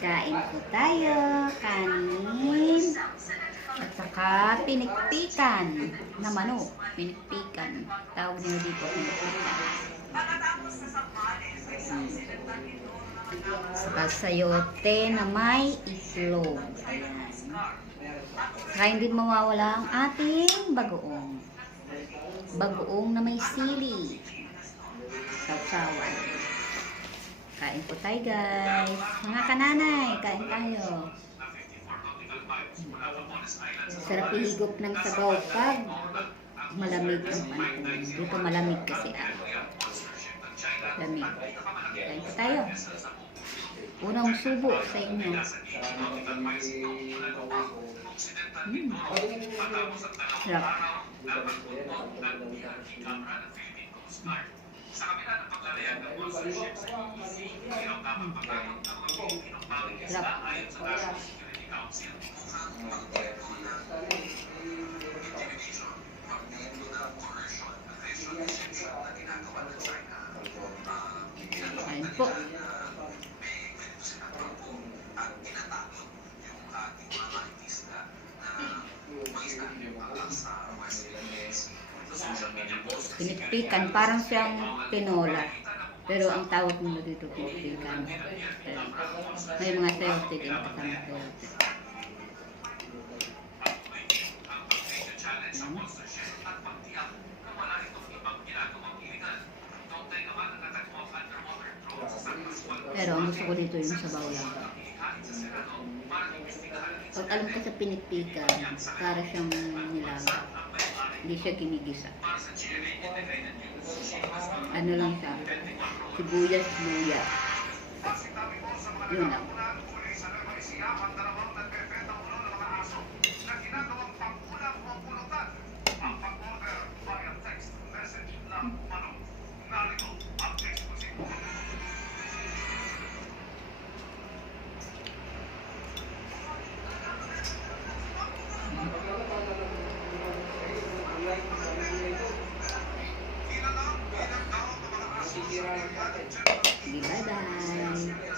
Kain po tayo, kanin, at saka pinikpikan na manok. Pinikpikan. Tawag nyo dito, pinikpikan. Saka sayote na may itlog. Ayan. Saka hindi mawawala ang ating bagoong. Bagoong na may sili. Sausawan. Kain po tayo, guys. Mga kananay, kain tayo. Sarap ihigop ng sabaw pag malamig ang panahon. Dito malamig kasi lamig. Kain po tayo. Unang subo sa inyo. Sarap. Sa kabila ng paglalagyan ng sponsorship sa EDC, ang tamang pagkakang ng mga inumpaling isda ayon sa National Security Council. Intimidation, pagnindo ng coercion, visual deception na ginagawa ng China. Ayun po. May ganito sinatakbo at tinatakot yung ating mga artista na mag-isda yung sa West Philippines. Pinikpikan, parang siyang tinola. Pero ang tawag mo dito, pinikpikan. May mga sayote din kasama sayote. Pero ang gusto ko dito yung sabaw lang. Pag alam ko sa pinikpikan, para siyang nilaga. Hindi siya ginigisa. Ano lang siya? Sibuyas, luya. Yun lang. Bye-bye.